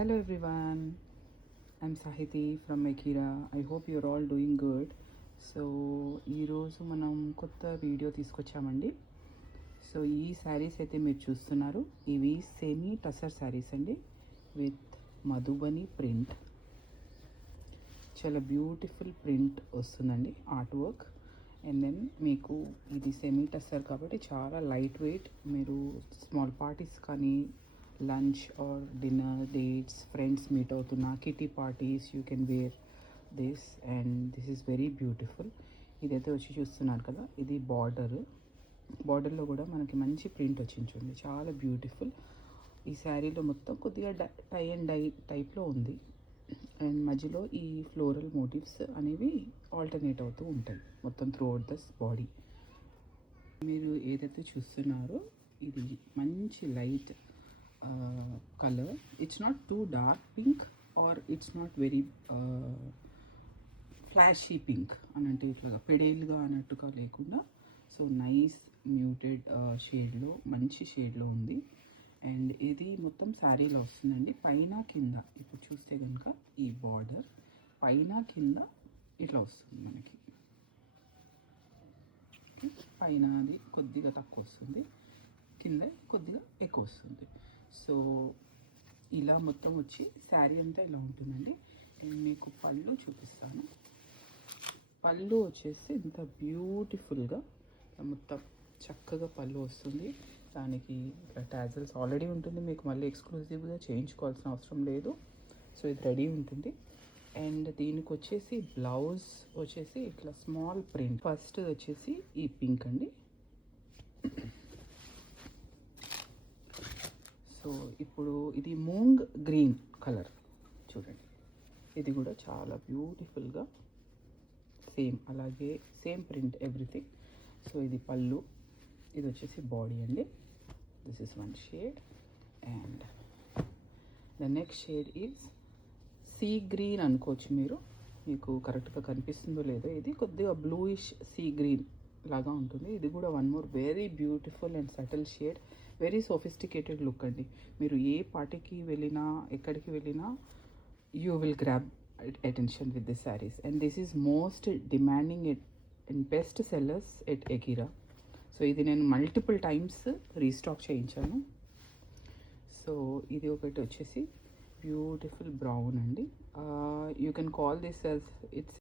Hello everyone, I'm Sahiti from Ekira. I hope you're all doing good. So ఈరోజు మనం కొత్త video తీసుకొచ్చామండి. So ఈ శారీస్ అయితే మీరు చూస్తున్నారు, ఇవి సెమీ టసర్ శారీస్ అండి విత్ మధుబని ప్రింట్. చాలా బ్యూటిఫుల్ ప్రింట్ వస్తుందండి, ఆర్ట్ వర్క్. అండ్ దెన్ మీకు ఇది సెమీ టసర్ కాబట్టి చాలా లైట్ వెయిట్. మీరు స్మాల్ పార్టీస్ కానీ lunch or dinner dates friends meet అవుతున్న kitty parties you can wear this. And this is very beautiful. ఇదైతే వచ్చి చూస్తున్నారు కదా, ఇది బార్డర్లో కూడా మనకి మంచి ప్రింట్ వచ్చింది చూడండి, చాలా బ్యూటిఫుల్. ఈ శారీలో మొత్తం కొద్దిగా టై అండ్ డై టైప్లో ఉంది. అండ్ మధ్యలో ఈ ఫ్లోరల్ మోటివ్స్ అనేవి ఆల్టర్నేట్ అవుతూ ఉంటాయి మొత్తం త్రూ అవుట్ దిస్ బాడీ. మీరు ఏదైతే చూస్తున్నారో ఇది మంచి light colour. It's not two dark pink are it's not very flashy pink అని, అంటే ఇట్లాగా పెడేల్గా అన్నట్టుగా లేకుండా సో నైస్ మ్యూటెడ్ షేడ్లో, మంచి షేడ్లో ఉంది. అండ్ ఇది మొత్తం శారీలో వస్తుందండి, పైన కింద. ఇప్పుడు చూస్తే కనుక ఈ బార్డర్ పైన కింద ఇట్లా వస్తుంది మనకి. పైన అది కొద్దిగా తక్కువ వస్తుంది, కింద కొద్దిగా ఎక్కువ వస్తుంది. సో ఇలా మొత్తం వచ్చి శారీ అంతా ఇలా ఉంటుందండి. నేను మీకు పళ్ళు చూపిస్తాను. పళ్ళు వచ్చేసి ఇంత బ్యూటిఫుల్గా మొత్తం చక్కగా పళ్ళు వస్తుంది. దానికి ఇట్లా టాజల్స్ ఆల్రెడీ ఉంటుంది, మీకు మళ్ళీ ఎక్స్క్లూజివ్గా చేయించుకోవాల్సిన అవసరం లేదు. సో ఇది రెడీ ఉంటుంది. అండ్ దీనికి వచ్చేసి బ్లౌజ్ వచ్చేసి ఇట్లా స్మాల్ ప్రింట్. ఫస్ట్ వచ్చేసి ఈ పింక్ అండి. సో ఇప్పుడు ఇది మూంగ్ గ్రీన్ కలర్ చూడండి, ఇది కూడా చాలా బ్యూటిఫుల్గా సేమ్ అలాగే సేమ్ ప్రింట్ ఎవ్రీథింగ్. సో ఇది పళ్ళు, ఇది వచ్చేసి బాడీ అండి. This is one shade. And the next shade is sea green అనుకోవచ్చు మీరు, మీకు కరెక్ట్గా కనిపిస్తుందో లేదో. ఇది కొద్దిగా బ్లూయిష్ సీ గ్రీన్ లాగా ఉంటుంది. ఇది కూడా one more very beautiful and subtle shade, very sophisticated look అండి. మీరు ఏ పార్టీకి వెళ్ళినా ఎక్కడికి వెళ్ళినా you will grab attention with this saris. And this is most demanding and best sellers at Ekira. So ఇది నేను మల్టిపుల్ టైమ్స్ రీస్టాక్ చేయించాను. సో ఇది ఒకటి వచ్చేసి బ్యూటిఫుల్ బ్రౌన్ అండి. You can call this as it's